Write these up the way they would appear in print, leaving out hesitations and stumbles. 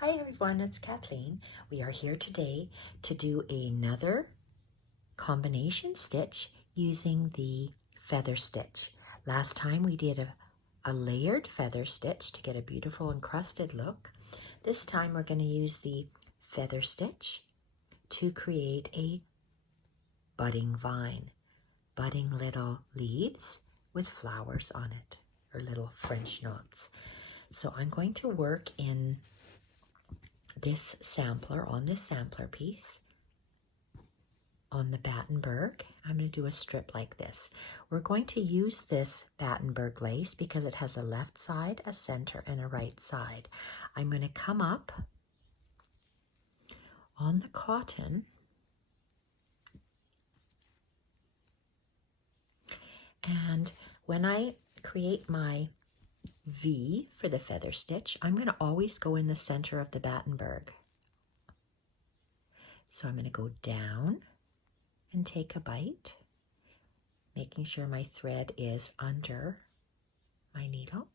Hi everyone, it's Kathleen. We are here today to do another combination stitch using the feather stitch. Last time we did a layered feather stitch to get a beautiful encrusted look. This time we're going to use the feather stitch to create a budding vine, budding little leaves with flowers on it, or little French knots. So I'm going to work in this sampler, on this sampler piece, on the Battenberg. I'm going to do a strip like this. We're going to use this Battenberg lace because it has a left side, a center, and a right side. I'm going to come up on the cotton and when I create my V for the feather stitch, I'm going to always go in the center of the Battenberg. So I'm going to go down and take a bite, making sure my thread is under my needle.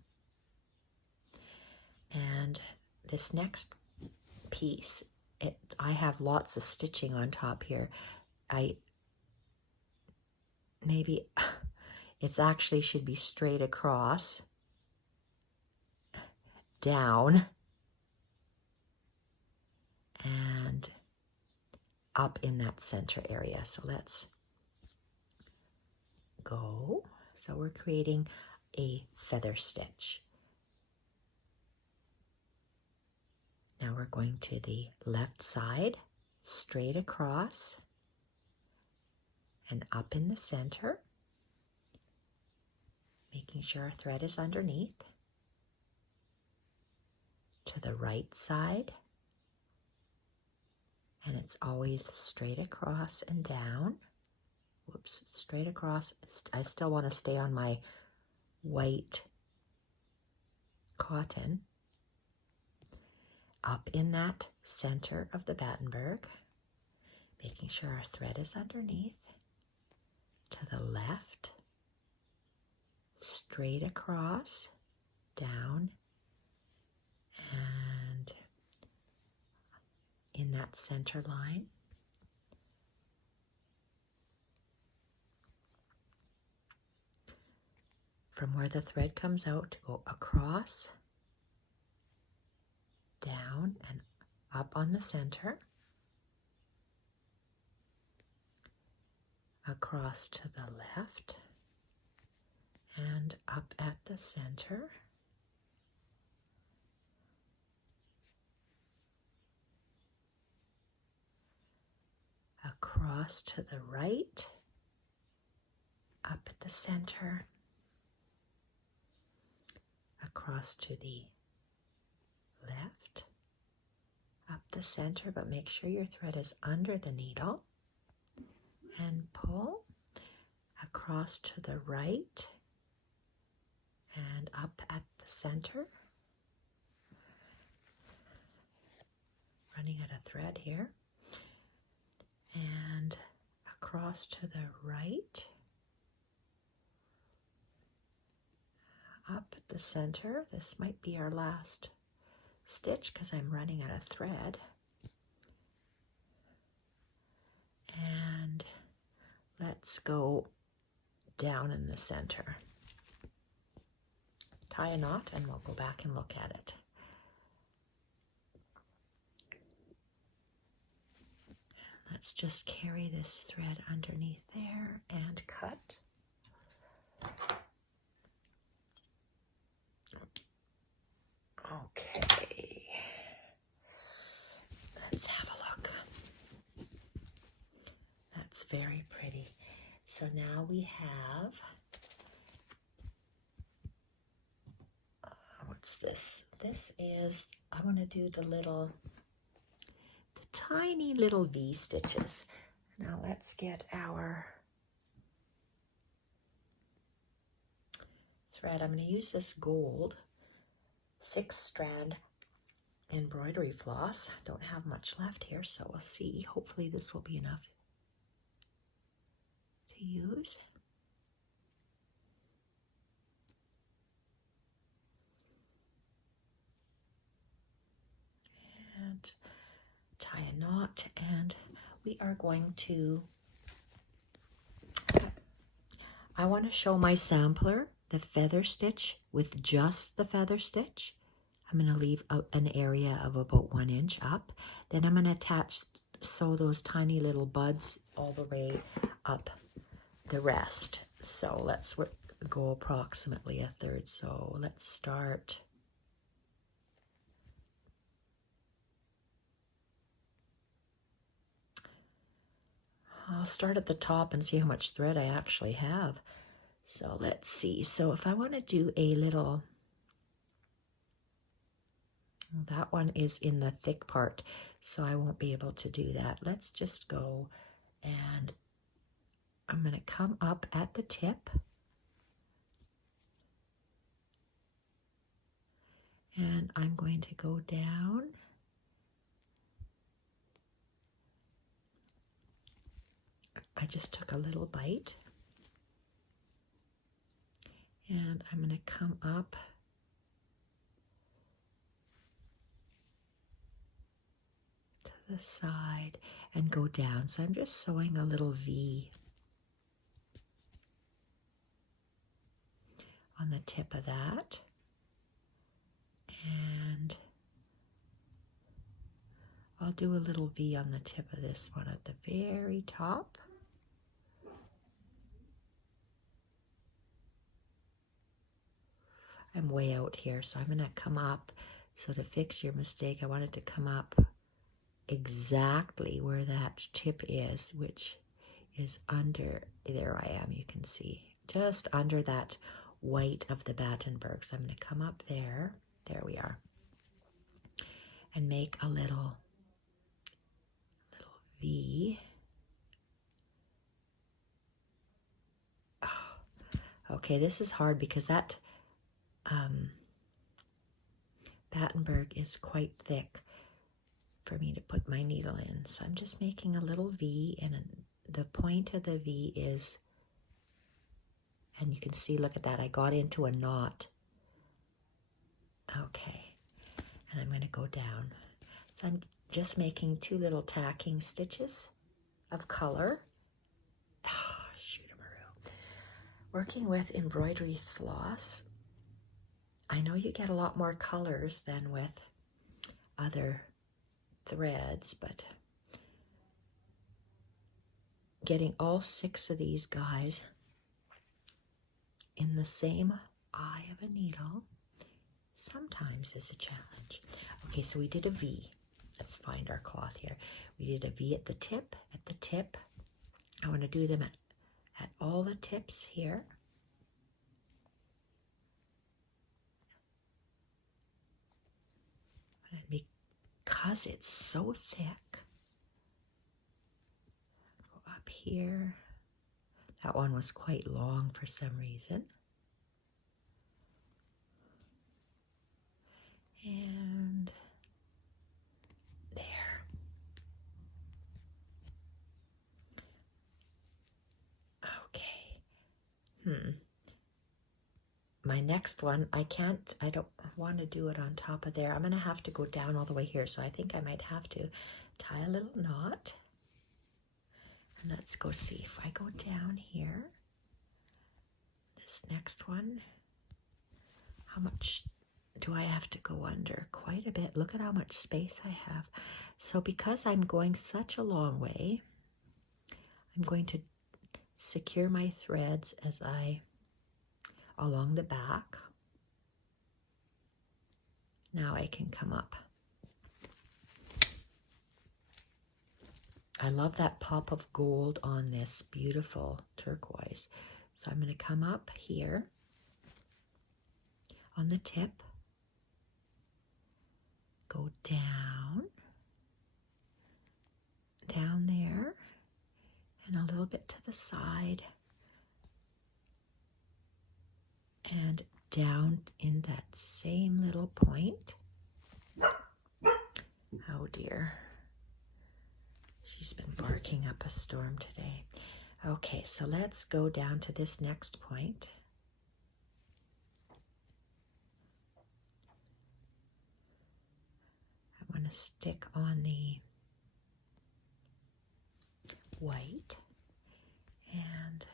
And this next piece, I have lots of stitching on top here. Maybe it's actually should be straight across, down, and up in that center area. So let's go. So we're creating a feather stitch. Now we're going to the left side, straight across, and up in the center, making sure our thread is underneath. To the right side, and it's always straight across and down. Whoops, straight across. I still want to stay on my white cotton. Up in that center of the Battenberg, making sure our thread is underneath. To the left, straight across, down, and in that center line. From where the thread comes out, go across, down, and up on the center, across to the left, and up at the center. Across to the right, up at the center, across to the left, up the center, but make sure your thread is under the needle, and pull across to the right and up at the center. Running out of thread here. And across to the right, up at the center. This might be our last stitch because I'm running out of thread. And let's go down in the center. Tie a knot and we'll go back and look at it. Let's just carry this thread underneath there and cut. Okay, let's have a look. That's very pretty. So now we have, what's this? This is, I want to do the tiny little V stitches. Now let's get our thread. I'm going to use this gold 6-strand embroidery floss. Don't have much left here, so we'll see. Hopefully this will be enough to use. and tie a knot, and we are going to, I want to show my sampler the feather stitch with just the feather stitch. I'm going to leave an area of about 1 inch up. Then I'm going to sew those tiny little buds all the way up the rest. So let's go approximately 1/3. So let's start. I'll start at the top and see how much thread I actually have. So let's see. So if I want to do a little, that one is in the thick part, so I won't be able to do that. Let's just go, and I'm going to come up at the tip. And I'm going to go down. I just took a little bite. And I'm going to come up to the side and go down. So I'm just sewing a little V on the tip of that. And I'll do a little V on the tip of this one at the very top. I'm way out here, so I'm going to come up. So to fix your mistake, I want it to come up exactly where that tip is, which is under, there I am, you can see, just under that white of the Battenberg. So I'm going to come up there. There we are. And make a little V. Oh, okay, this is hard because that Battenberg is quite thick for me to put my needle in. So I'm just making a little V, and the point of the V is, and you can see, look at that, I got into a knot. Okay, and I'm going to go down. So I'm just making 2 little tacking stitches of color. Oh, shoot-a-maroo. Working with embroidery floss, I know you get a lot more colors than with other threads, but getting all 6 of these guys in the same eye of a needle sometimes is a challenge. Okay, so we did a V. Let's find our cloth here. We did a V at the tip, I want to do them at all the tips here. And because it's so thick, go up here. That one was quite long for some reason. And there. Okay. My next one, I don't want to do it on top of there. I'm going to have to go down all the way here. So I think I might have to tie a little knot. And let's go see if I go down here. This next one, how much do I have to go under? Quite a bit. Look at how much space I have. So because I'm going such a long way, I'm going to secure my threads as along the back. Now I can come up. I love that pop of gold on this beautiful turquoise. So I'm going to come up here on the tip, go down there, and a little bit to the side, and down in that same little point. Oh dear. She's been barking up a storm today. Okay, so let's go down to this next point. I going to stick on the white and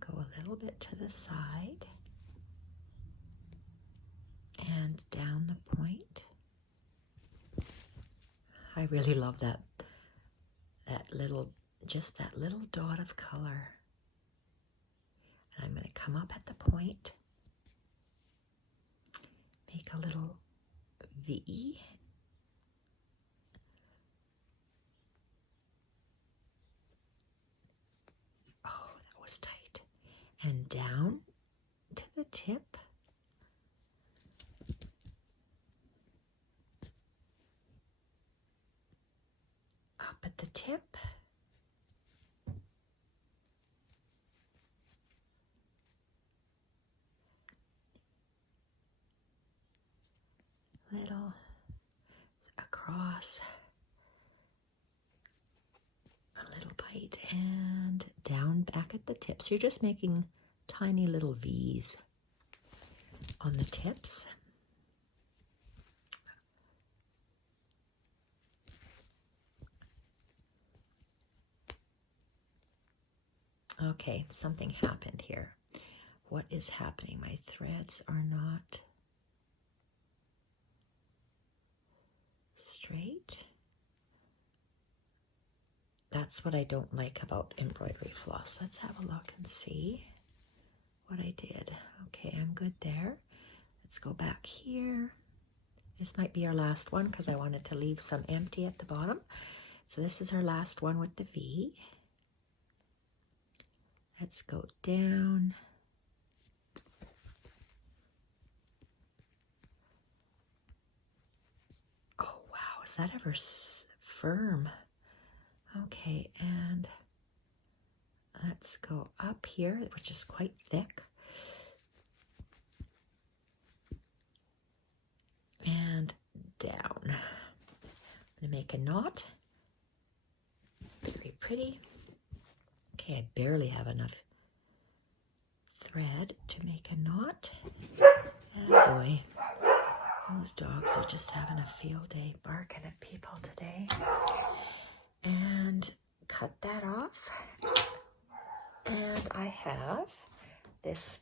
go a little bit to the side and down the point. I really love that little, just that little dot of color. And I'm going to come up at the point, make a little V. Oh, that was tight. And down to the tip. Up at the tip. Little across, a little bite, and down back at the tips. You're just making tiny little V's on the tips. Okay, something happened here. What is happening? My threads are not straight. That's what I don't like about embroidery floss. Let's have a look and see what I did. Okay, I'm good there. Let's go back here. This might be our last one because I wanted to leave some empty at the bottom. So this is our last one with the V. Let's go down. Oh wow, is that ever firm? Okay, and let's go up here, which is quite thick. And down. I'm going to make a knot. Very pretty. Okay, I barely have enough thread to make a knot. Oh boy, those dogs are just having a field day, barking at people today. And cut that off. And I have this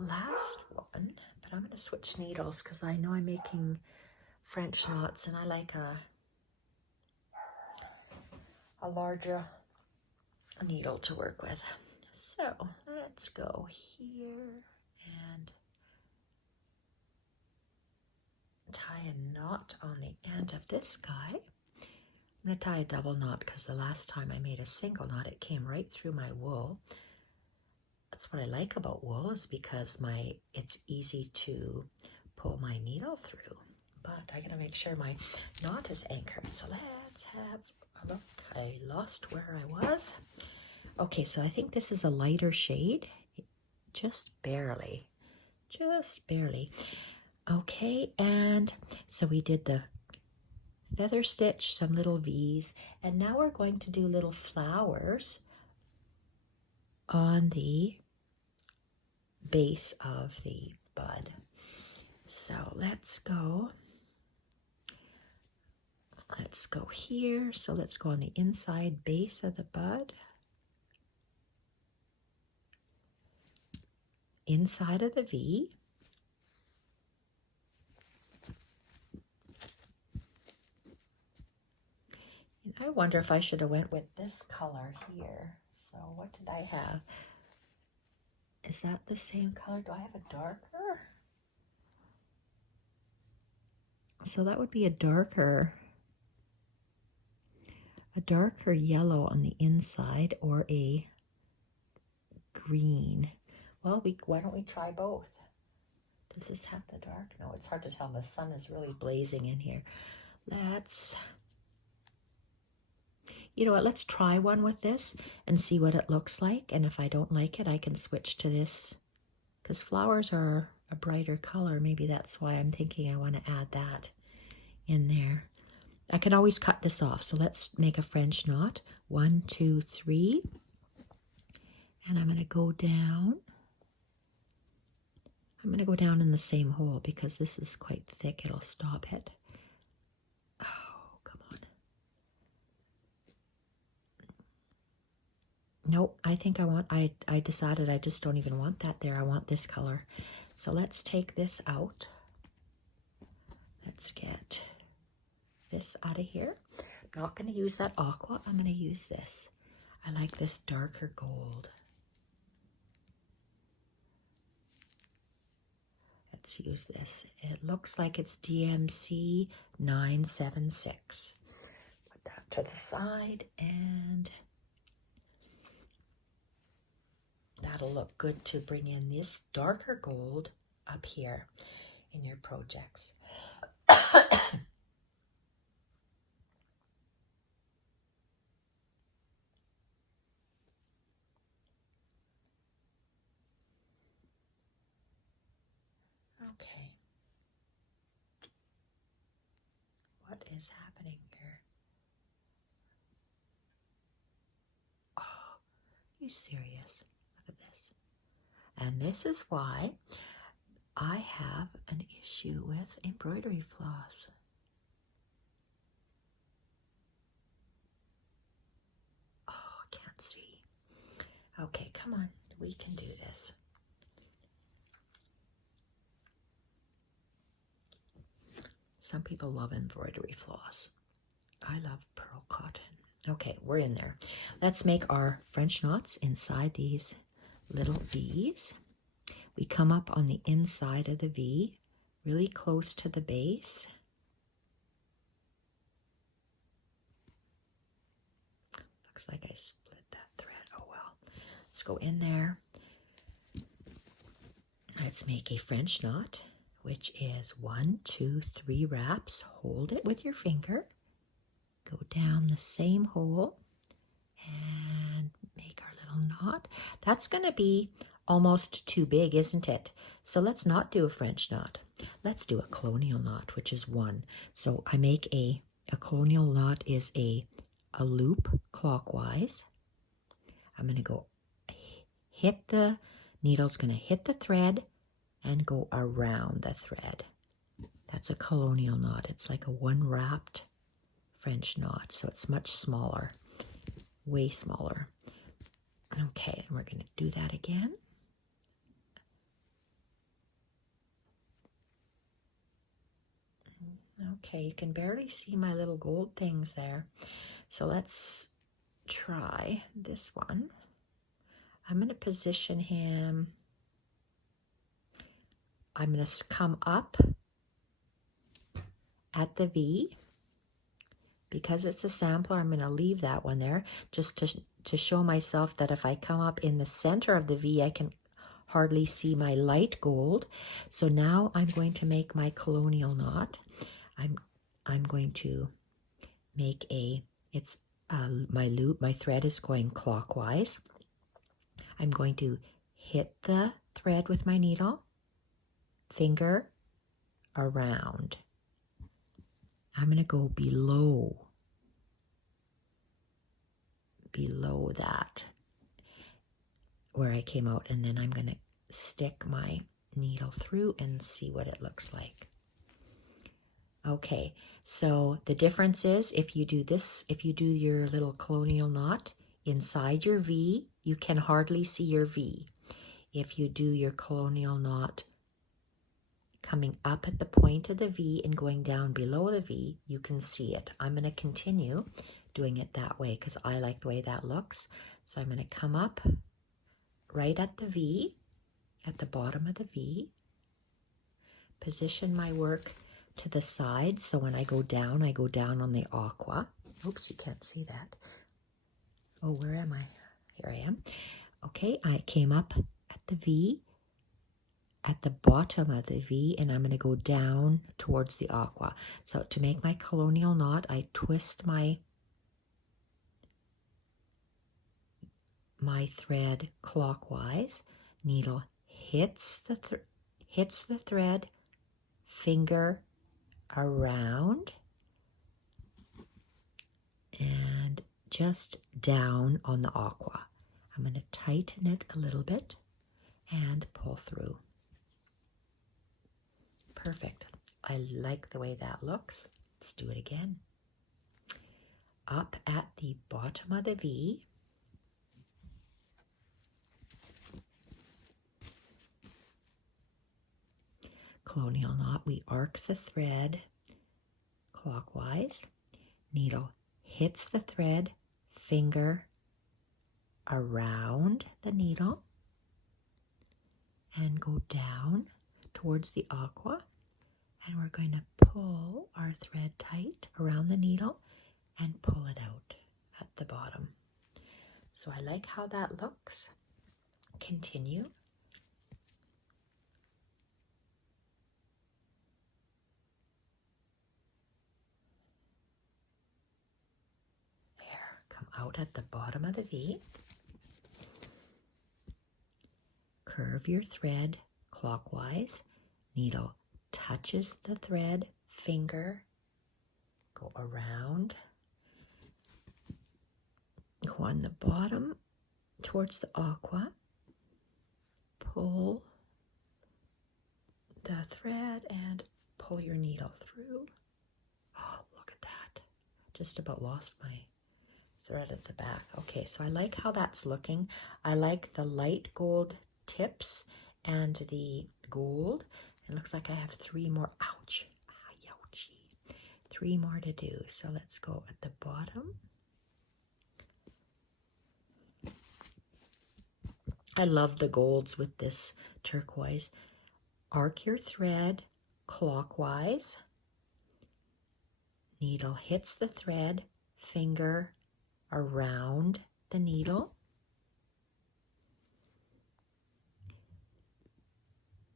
last one, but I'm going to switch needles because I know I'm making French knots and I like a larger needle to work with. So let's go here and tie a knot on the end of this guy. I'm going to tie a double knot because the last time I made a single knot, it came right through my wool. That's what I like about wool, is because it's easy to pull my needle through. But I got to make sure my knot is anchored. So let's have a look. I lost where I was. Okay, so I think this is a lighter shade. Just barely. Just barely. Okay, and so we did the feather stitch, some little V's, and now we're going to do little flowers on the base of the bud. So let's go here. So let's go on the inside base of the bud, inside of the V. I wonder if I should have went with this color here. So what did I have? Is that the same color? Do I have a darker? So that would be a darker yellow on the inside, or a green. Well, why don't we try both? Does this have the dark? No, it's hard to tell. The sun is really blazing in here. You know what, let's try one with this and see what it looks like. And if I don't like it, I can switch to this, because flowers are a brighter color. Maybe that's why I'm thinking I want to add that in there. I can always cut this off. So let's make a French knot. 1, 2, 3. And I'm going to go down. I'm going to go down in the same hole because this is quite thick. It'll stop it. Oh, come on. Nope, I think I decided I just don't even want that there. I want this color. So let's take this out. Let's get this out of here. I'm not going to use that aqua. I'm going to use this. I like this darker gold. Let's use this. It looks like it's DMC 976. Put that to the side, and that'll look good to bring in this darker gold up here in your projects. Okay. What is happening here? Oh, are you serious? Look at this. And this is why I have an issue with embroidery floss. Oh, I can't see. Okay, come on. We can do this. Some people love embroidery floss. I love pearl cotton. Okay, we're in there. Let's make our French knots inside these little V's. We come up on the inside of the V, really close to the base. Looks like I split that thread. Oh well. Let's go in there. Let's make a French knot, which is 1, 2, 3 wraps. Hold it with your finger. Go down the same hole and make our little knot. That's going to be almost too big, isn't it? So let's not do a French knot. Let's do a colonial knot, which is 1. So I make a colonial knot is a loop clockwise. I'm going to go hit the needle's going to hit the thread and go around the thread. That's a colonial knot. It's like a 1 wrapped French knot, so it's much smaller, way smaller. Okay, and we're going to do that again. Okay, you can barely see my little gold things there. So let's try this one. I'm going to position him. I'm going to come up at the V. Because it's a sampler, I'm going to leave that one there just to show myself that if I come up in the center of the V, I can hardly see my light gold. So now I'm going to make my colonial knot. I'm going to make my loop, my thread is going clockwise. I'm going to hit the thread with my needle, finger around. I'm going to go below that where I came out, and then I'm going to stick my needle through and see what it looks like. Okay, so the difference is if you do this, if you do your little colonial knot inside your V, you can hardly see your V. If you do your colonial knot coming up at the point of the V and going down below the V, you can see it. I'm going to continue doing it that way because I like the way that looks. So I'm going to come up right at the V, at the bottom of the V, position my work to the side. So when I go down on the aqua. Oops, you can't see that. Oh, where am I? Here I am. Okay, I came up at the V, at the bottom of the V, and I'm going to go down towards the aqua. So to make my colonial knot, I twist my thread clockwise. Needle hits the thread, finger around, and just down on the aqua. I'm going to tighten it a little bit and pull through. Perfect. I like the way that looks. Let's do it again. Up at the bottom of the V, colonial knot, we arc the thread clockwise. Needle hits the thread, finger around the needle, and go down towards the aqua. And we're going to pull our thread tight around the needle and pull it out at the bottom. So I like how that looks. Continue. There, come out at the bottom of the V. Curve your thread clockwise. Needle touches the thread, finger, go around, go on the bottom towards the aqua, pull the thread and pull your needle through. Oh, look at that. Just about lost my thread at the back. Okay, so I like how that's looking. I like the light gold tips and the gold. It looks like I have 3 more. Ouch. Ouchie. 3 more to do. So let's go at the bottom. I love the golds with this turquoise. Arc your thread clockwise. Needle hits the thread, finger around the needle.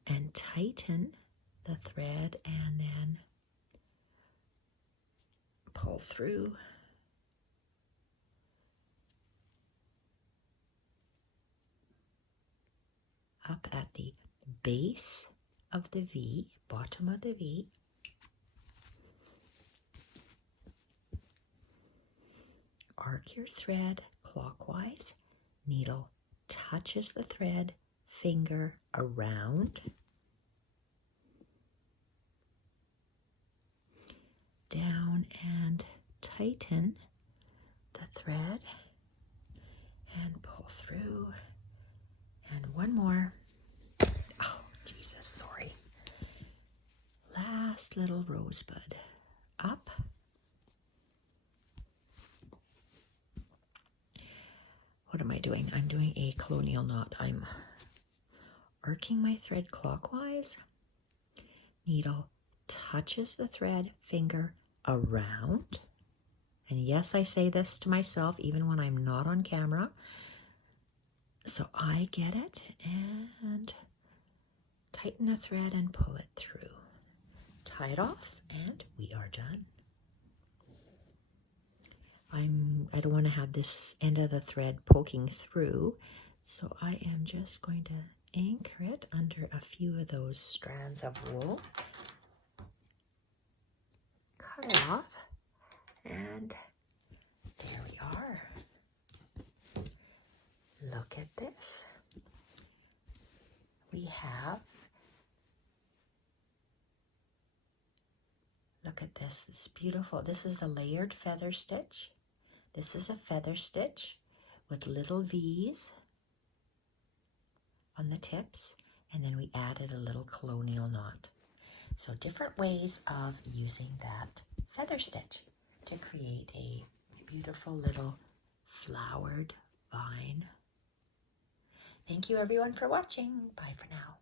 And tighten the thread and then pull through. Up at the base of the V, bottom of the V. Arc your thread clockwise. Needle touches the thread, finger around. Down and tighten the thread and pull through. And one more. Oh, Jesus, sorry. Last little rosebud. Up. What am I doing? I'm doing a colonial knot. I'm arcing my thread clockwise. Needle touches the thread, finger around. And yes, I say this to myself even when I'm not on camera. So I get it and tighten the thread and pull it through. Tie it off and we are done. I don't want to have this end of the thread poking through, so I am just going to anchor it under a few of those strands of wool. Cut it off, and there we are. Look at this. We have, look at this, it's beautiful. This is the layered feather stitch. This is a feather stitch with little V's on the tips, and then we added a little colonial knot. So different ways of using that feather stitch to create a beautiful little flowered vine. Thank you everyone for watching. Bye for now.